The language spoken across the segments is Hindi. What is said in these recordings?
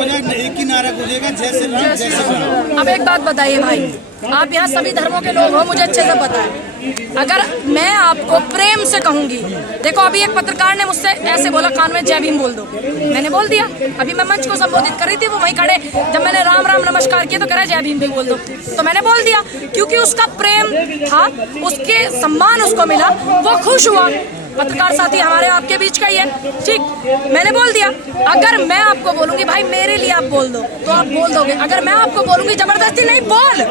एक ही नारा गूंजेगा, जय श्री राम जय श्री राम। अब एक बात बताइए भाई, आप यहाँ सभी धर्मों के लोग हो, मुझे अच्छे से पता है। अगर मैं आपको प्रेम से कहूंगी, देखो अभी एक पत्रकार ने मुझसे ऐसे बोला कान में जय भीम बोल दो, मैंने बोल दिया। अभी मैं मंच को संबोधित कर रही थी, वो वहीं खड़े, जब मैंने राम राम नमस्कार किया तो कह रहा जय भीम भी बोल दो, तो मैंने बोल दिया क्योंकि उसका प्रेम था, उसके सम्मान उसको मिला, वो खुश हुआ। पत्रकार साथी हमारे आपके बीच का ही है, ठीक, मैंने बोल दिया। अगर मैं आपको बोलूंगी भाई मेरे लिए आप बोल दो तो आप बोल दोगे, अगर मैं आपको बोलूंगी जबरदस्ती नहीं बोल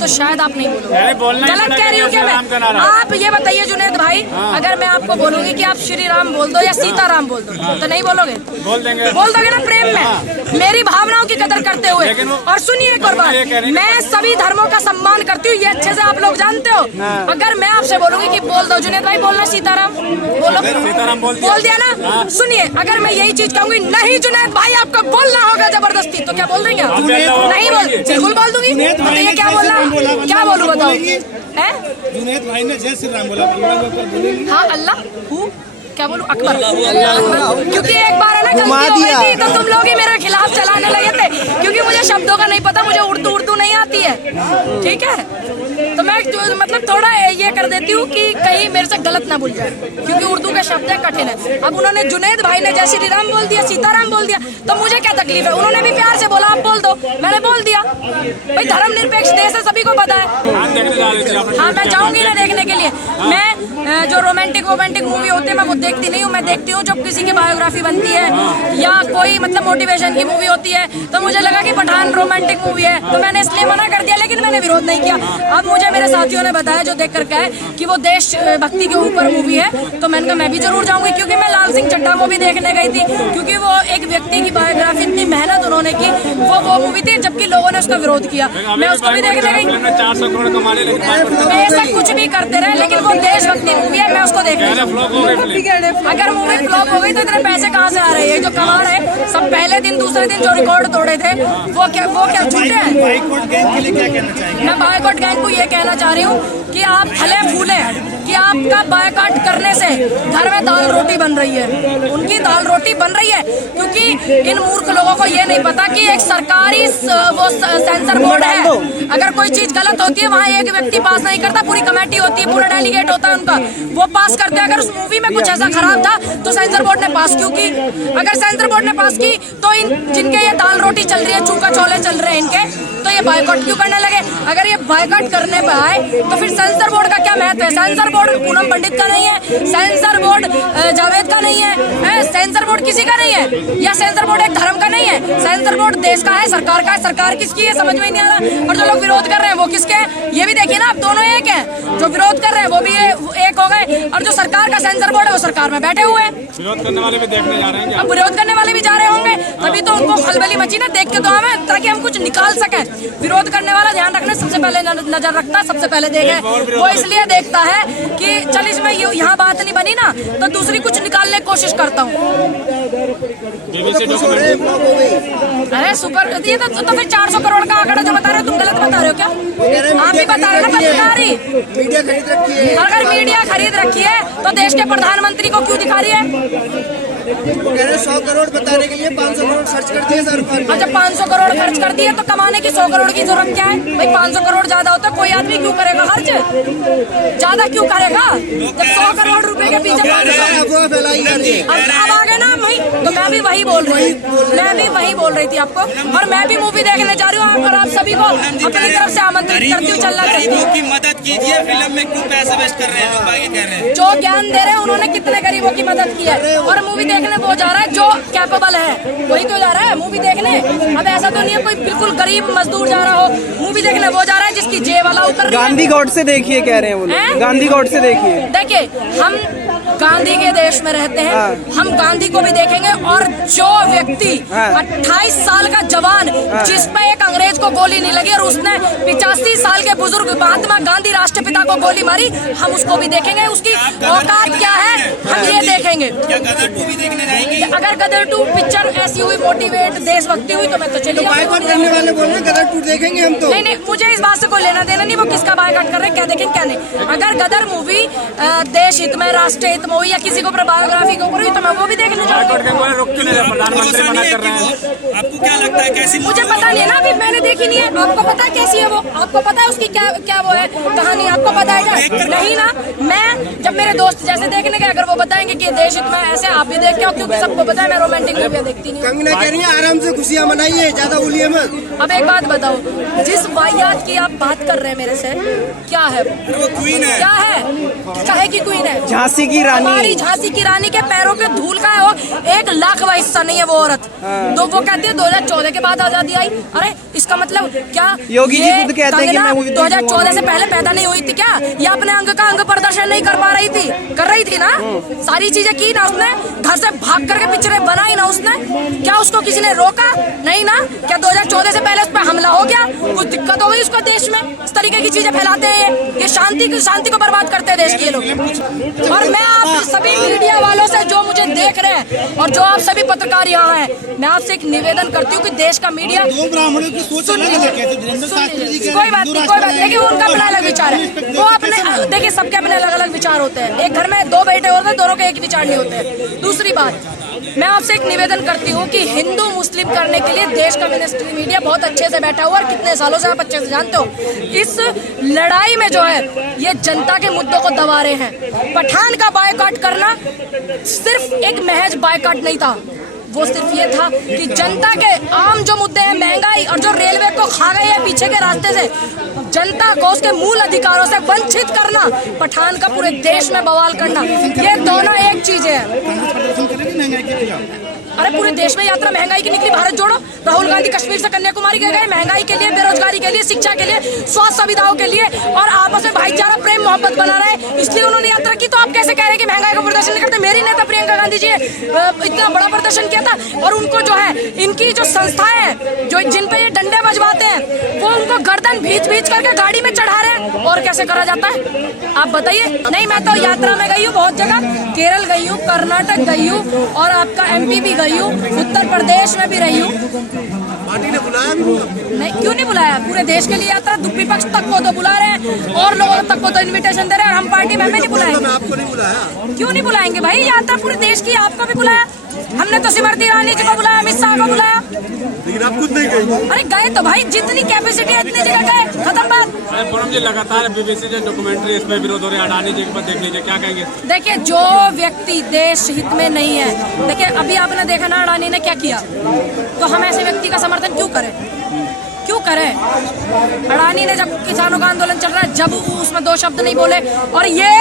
तो शायद आप नहीं बोलोगे। गलत कह रही हूँ क्या मैं? आप ये बताइए जुनैद भाई, अगर मैं आपको बोलूंगी कि आप श्री राम बोल दो या सीताराम बोल दो तो नहीं बोलोगे? बोल दोगे ना प्रेम में, मेरी भावनाओं की कदर करते हुए। और सुनिए एक और बात, मैं सभी धर्मों का सम्मान करती हूँ, ये अच्छे से आप लोग जानते हो। अगर मैं आपसे बोलूंगी कि बोल दो जुनैद भाई, बोलना सीताराम, बोलो सीताराम बोल दिया ना। सुनिए, अगर मैं यही चीज कहूंगी नहीं जुनैद भाई आपको बोलना होगा जबरदस्ती, तो क्या बोल देंगे? नहीं बोल, बिल्कुल बोल दूंगी। बताइए क्या बोलना, क्या बोलूं बताओ? जुनैद भाई ने जय श्री राम बोला, हाँ अल्लाह क्या बोलूं, अकबर, क्योंकि एक बार है ना गलती हो गई थी तो तुम लोग ही मेरे खिलाफ चलाने लगे थे, क्योंकि मुझे शब्दों का नहीं पता, मुझे उर्दू नहीं आती है, ठीक है, तो मैं मतलब थोड़ा ये कर देती हूँ कि कहीं मेरे से गलत ना भूल जाए, क्योंकि उर्दू के शब्द कठिन है। अब उन्होंने जुनैद भाई ने जय श्री राम बोल दिया, सीताराम बोल दिया, तो मुझे क्या तकलीफ है? उन्होंने भी प्यार से बोला आप बोल दो, मैंने बोल दिया। भाई धर्मनिरपेक्ष देश है, सभी को पता है। हाँ मैं जाऊंगी ना देखने के लिए। मैं जो रोमांटिक मूवी होते हैं मैं वो देखती नहीं हूँ। मैं देखती हूँ जब किसी की बायोग्राफी बनती है या कोई मतलब मोटिवेशन की मूवी होती है, तो मुझे लगा कि पठान रोमांटिक मूवी है तो मैंने इसलिए मना कर दिया, लेकिन मैंने विरोध नहीं किया। अब मुझे मेरे साथियों ने बताया जो देख कर कहे कि वो देश भक्ति के ऊपर मूवी है, तो मैंने कहा मैं भी जरूर जाऊंगी, क्योंकि मैं लाल सिंह चड्ढा मूवी देखने गई थी, क्योंकि वो एक व्यक्ति की बायोग्राफी, इतनी मेहनत उन्होंने की, वो मूवी थी, जबकि लोगों ने उसका विरोध किया। मैं उसको भी देखने गई। ऐसा कुछ भी करते रहे, लेकिन वो देशभक्ति मूवी है, मैं उसको देखने। अगर मूवी फ्लॉप हो गई तो इतने पैसे कहाँ से आ रहे हैं? जो कमाल है सब पहले दिन दूसरे दिन जो रिकॉर्ड तोड़े थे वो क्या झूठे हैं? बाइकआउट गैंग के लिए क्या कहना चाहेंगे? मैं बाइकआउट गैंग को ये कहना चाह रही हूँ कि आप फले फूले, कि आपका बाइकआउट करने से घर में दाल रोटी बन रही है, उनकी दाल रोटी बन रही है, क्योंकि इन मूर्ख लोगों को ये नहीं पता कि एक सरकारी वो सेंसर बोर्ड है, अगर कोई चीज गलत होती है वहाँ एक व्यक्ति पास नहीं करता, पूरी कमेटी होती है, पूरा डेलीगेट होता है उनका, वो पास करते हैं। अगर उस मूवी में कुछ ऐसा खराब था तो सेंसर बोर्ड ने पास क्यों की? अगर सेंसर बोर्ड ने पास की तो इन जिनके ये दाल रोटी चल रही है, चूका छोले चल रहे हैं इनके, तो ये बाइकआउट क्यों करने लगे? अगर ये बाइकआउट करने पर आए तो फिर सेंसर बोर्ड का क्या महत्व है? सेंसर बोर्ड पूनम पंडित का नहीं है, सेंसर बोर्ड जावेद का नहीं है, सेंसर बोर्ड किसी का नहीं है, या सेंसर बोर्ड एक धर्म का नहीं है, सेंसर बोर्ड देश का है, सरकार का है। सरकार किसकी है समझ में नहीं आ रहा, और जो लोग विरोध कर रहे हैं वो किसके हैं ये भी देखिए ना। आप दोनों एक हैं, जो विरोध कर रहे हैं वो भी एक हो गए, और जो सरकार का सेंसर बोर्ड है वो सरकार में बैठे हुए हैं। विरोध करने वाले भी देखने जा रहे हैं। अब विरोध करने वाले भी जा रहे होंगे, तभी तो उनको खलबली मची ना, देख के तो हमें, ताकि हम कुछ निकाल सकें। विरोध करने वाला ध्यान रखना, सबसे पहले नजर रखता है, सबसे पहले देखे, वो इसलिए देखता है कि चल इसमें यहाँ बात नहीं बनी ना तो दूसरी कुछ निकालने की कोशिश करता हूँ। अरे सुपर, ये तो फिर 400 करोड़ का आंकड़ा जो बता रहे हो तुम गलत बता रहे हो क्या? आप ही बता रहे हो ना पत्रकारी। मीडिया खरीद रखी है। अगर मीडिया खरीद रखी है तो देश के प्रधानमंत्री को क्यों दिखा रही है? वो कह रहे 100 करोड़ बताने के लिए 500 करोड़ खर्च कर दिए सरकार ने। अच्छा 500 करोड़ खर्च कर दिए तो कमाने की 100 करोड़ की जरूरत क्या है? भाई 500 करोड़ ज्यादा होता है, कोई आदमी क्यों करेगा खर्च? ज्यादा क्यों करेगा जब 100 करोड़ रुपए के पीछे अब आ गए ना भाई। तो मैं भी वही बोल रही थी आपको, और मैं भी मूवी देखने जा रही हूँ, और आप सभी को अपनी तरफ से आमंत्रित करती हूँ चलना चाहती हूँ। की मदद कीजिए, फिल्म में क्यों पैसा वेस्ट कर रहे हैं लोग? आगे कह रहे हैं जो ज्ञान दे रहे हैं उन्होंने कितने गरीबों की मदद की है, और मूवी देखने वो जा रहा है जो कैपेबल है, वही तो जा रहा है मूवी देखने। अब ऐसा तो नहीं है कोई बिल्कुल गरीब मजदूर जा रहा हो मूवी देखने, वो जा रहा है जिसकी जेब वाला ऊपर। गांधी गॉड से देखिए कह रहे हैं वो लोग, गांधी गॉड से देखिए हम गांधी के देश में रहते हैं, हम गांधी को भी देखेंगे, और जो व्यक्ति 28 साल का जवान जिस पे एक अंग्रेज को गोली नहीं लगी और उसने 85 साल के बुजुर्ग महात्मा गांधी राष्ट्रपिता को गोली मारी, हम उसको भी देखेंगे, उसकी औकात क्या है हम ये देखेंगे। क्या गदर 2 भी देखने जाएंगी? अगर गदर 2 पिक्चर ऐसी हुई मोटिवेट देशभक्ति हुई तो मैं तो चली बाइकआउट करने वाले बोल रहे हैं गदर 2 देखेंगे हम तो। नहीं, मुझे इस बात से कोई लेना देना नहीं, वो किसका बायकॉट कर रहे हैं, क्या देखें क्या नहीं। अगर गदर मूवी देश हित में, राष्ट्र हित में हुई या किसी को ऊपर बायोग्राफी के ऊपर हुई तो मैं वो भी देखने जाऊंगी। प्रधानमंत्री मना कर रहे हैं। आपको क्या लगता है कैसी? मुझे पता नहीं है ना, अभी मैंने देखी नहीं है। आपको पता है कैसी है वो? आपको पता है उसकी क्या वो है कहानी? आपको पता है क्या? नहीं ना। मैं जब मेरे दोस्त जैसे देखने गए, अगर वो बताएंगे कि देश हित में ऐसे, आप भी देख के आओ, क्योंकि सबको पता है मैं रोमांटिक मूवी देखती नहीं। कंगना कह रही है आराम से खुशियां मनाइए, ज्यादा उलिए मत। अब एक बात बताओ, जिस वाहियात की आप बात कर रहे हैं मेरे से, क्या है वो क्वीन है। क्या है? काहे की क्वीन है? झांसी की रानी। हमारी झांसी की रानी के पैरों के धूल का है वो, 1 लाख का हिस्सा नहीं है वो औरत। तो वो कहती है 2014 के बाद आजादी आई। अरे इसका मतलब क्या? योगी जी खुद कहते हैं कि मैं मूवी 2014 से पहले पैदा नहीं हुई थी क्या? ये अपने अंग का अंग प्रदर्शन नहीं कर पा रही थी? कर रही थी ना, सारी चीजें की ना उसने, घर से भाग करके पिक्चरें बनाई ना उसने। क्या उसको किसी ने रोका? नहीं ना। क्या 2014 से पहले उस पर हमला हो गया? कुछ दिक्कत हो गई उसको देश में? इस तरीके की चीजें फैलाते हैं ये शांति को बर्बाद करते हैं देश के लोग। और मैं आप सभी मीडिया वालों से जो मुझे देख रहे हैं और जो आप सभी पत्रकार यहाँ हैं, मैं आपसे एक निवेदन करती हूँ कि देश का मीडिया कोई बात नहीं, देखिए उनका अपना अलग विचार है, वो अपने देखिए सबके अपने अलग अलग विचार होते हैं। एक घर में 2 बेटे होते हैं, दोनों के एक विचार नहीं होते हैं। दूसरी बात, मैं आपसे एक निवेदन करती हूँ कि हिंदू मुस्लिम करने के लिए देश का मिनिस्ट्री मीडिया बहुत अच्छे से बैठा हुआ और कितने सालों से आप अच्छे से जानते हो। इस लड़ाई में जो है ये जनता के मुद्दों को दबा रहे हैं। पठान का बायकॉट करना सिर्फ एक महज बायकॉट नहीं था, वो सिर्फ ये था कि जनता के आम जो मुद्दे हैं, महंगाई और जो रेलवे को खा गए हैं पीछे के रास्ते से, जनता को उसके मूल अधिकारों से वंचित करना, पठान का पूरे देश में बवाल करना, ये दोनों एक चीज है। अरे पूरे देश में यात्रा महंगाई की निकली, भारत जोड़ो। राहुल गांधी कश्मीर से कन्याकुमारी गए, महंगाई के लिए, बेरोजगारी के लिए, शिक्षा के लिए, स्वास्थ्य सुविधाओं के लिए और आपस में भाईचारा प्रेम मोहब्बत बना रहे हैं, इसलिए उन्होंने यात्रा की। तो आप कैसे कह रहे हैं कि महंगाई का प्रदर्शन नहीं करते? मेरी नेता प्रियंका गांधी जी इतना बड़ा प्रदर्शन किया था और उनको जो है इनकी जो संस्थाएं हैं जो जिन पे ये डंडे बजवाते हैं, वो उनको गर्दन भींच करके गाड़ी में चढ़ा रहे हैं। और कैसे करा जाता है आप बताइए? नहीं, मैं तो यात्रा में गई हूँ बहुत जगह, केरल गई हूँ, कर्नाटक गई हूँ और आपका MP भी गई हूँ, उत्तर प्रदेश में भी रही हूँ। पार्टी ने बुलाया नहीं, क्यों नहीं बुलाया? पूरे देश के लिए यात्रा, विपक्ष तक को तो बुला रहे हैं और लोगों तक को तो इनविटेशन दे रहे हैं, हम पार्टी में हमें नहीं बुलाएंगे। आपको नहीं बुलाया? क्यों नहीं बुलाएंगे भाई? यात्रा पूरे देश की, आपको भी बुलाया। हमने तो स्मृति ईरानी जी को बुलाया, अमित शाह को बुलाया, लेकिन आप खुद नहीं गए। अरे गए तो भाई, जितनी कैपेसिटी है इतनी जगह गए, खत्म बात। पूनम जी लगातार BBC जो डॉक्यूमेंट्री इसमें विरोध हो रहे हैं, अडानी जी के बाद देख लीजिए, क्या कहेंगे? देखिए, जो व्यक्ति देश हित में नहीं है, देखिए अभी आपने देखा ना अडानी ने क्या किया, तो हम ऐसे व्यक्ति का समर्थन क्यों करें? क्यों करें? अडानी ने जब किसानों का आंदोलन चल रहा है, जब उसमें 2 शब्द नहीं बोले, और ये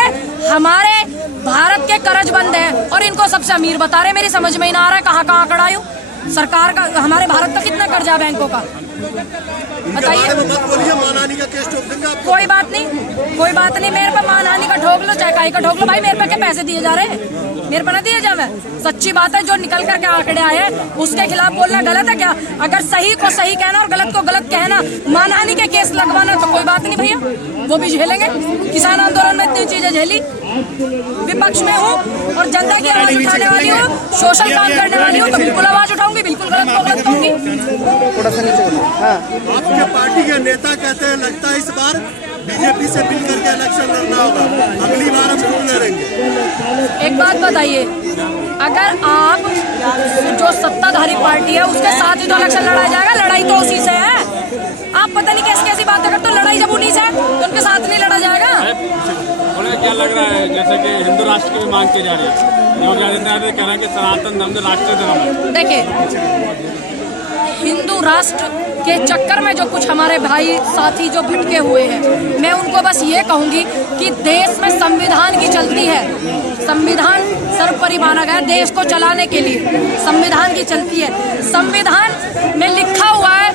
हमारे भारत के कर्जबंद हैं और इनको सबसे अमीर बता रहे। मेरी समझ में ही ना आ रहा है कहाँ कहाँ खड़ा हूँ। सरकार का, हमारे भारत का कितना कर्जा बैंकों का बताइए? मानहानि का केस ठोक देंगे आप? कोई बात नहीं, कोई बात नहीं, मेरे पे मानहानि का ठोक लो, चाहे काई का ठोक लो भाई, मेरे पे क्या पैसे दिए जा रहे हैं? मेरे पे ना दिए जावे। सच्ची बात है, जो निकल करके आंकड़े आए उसके खिलाफ बोलना गलत है क्या? अगर सही को सही कहना और गलत को गलत कहना, मानहानि के केस लगवाना तो कोई बात नहीं भैया, वो भी झेलेंगे। किसान आंदोलन में इतनी चीजें झेली, विपक्ष में हूँ और जनता की आवाज उठाने वाली हूँ, सोशल काम करने वाली हूँ, तो बिल्कुल आवाज उठाऊंगी, बिल्कुल गलत को गलत कहूंगी। थोड़ा सा नीचे। हाँ, आपके पार्टी के नेता कहते हैं लगता है इस बार बीजेपी से मिल करके इलेक्शन लड़ना होगा, अगली बार हम खुद लड़ेंगे। एक बात बताइए, अगर आप जो सत्ताधारी पार्टी है उसके साथ ही तो इलेक्शन लड़ा जाएगा, लड़ाई तो उसी से है। आप पता नहीं कैसी कैसी बातें करते हो, लड़ाई जब उन्हीं से है तो उनके साथ नहीं लड़ा जाएगा। क्या लग रहा है जैसे कि हिंदू राष्ट्र की भी मांग की जा रही है, योगी आदित्यनाथ कह रहे हैं कि सनातन धर्म राष्ट्रीय धर्म है। देखिए, हिंदू राष्ट्र के चक्कर में जो कुछ हमारे भाई साथी जो भटके हुए हैं, मैं उनको बस ये कहूंगी कि देश में संविधान की चलती है, संविधान सर्वोपरि माना गया देश को चलाने के लिए, संविधान की चलती है। संविधान में लिखा हुआ है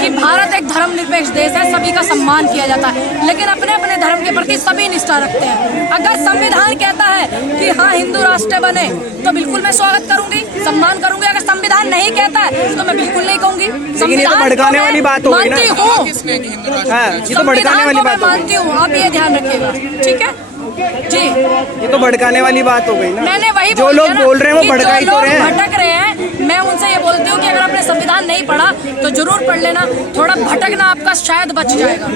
कि भारत एक धर्मनिरपेक्ष देश है, सभी का सम्मान किया जाता है, लेकिन अपने अपने धर्म के प्रति सभी निष्ठा रखते हैं। अगर संविधान कहता है कि हाँ हिंदू राष्ट्र राष्ट्र बने तो बिल्कुल मैं स्वागत करूंगी, सम्मान करूंगी। अगर संविधान नहीं कहता है तो मैं बिल्कुल नहीं कहूंगी। लेकिन ये तो भड़काने वाली बात हो गई ना। मानती हूँ, ये तो भड़काने वाली बात हो गई। मानती हूँ, आप ये ध्यान रखिएगा, ठीक है जी। ये तो भड़काने वाली बात हो गई ना। मैंने वही जो लोग बोल रहे हैं वो भड़का ही तो रहे हैं। भटक रहे हैं, मैं उनसे ये बोलती हूँ कि अगर आपने संविधान नहीं पढ़ा तो जरूर पढ़ लेना, थोड़ा भटकना आपका शायद बच जाएगा।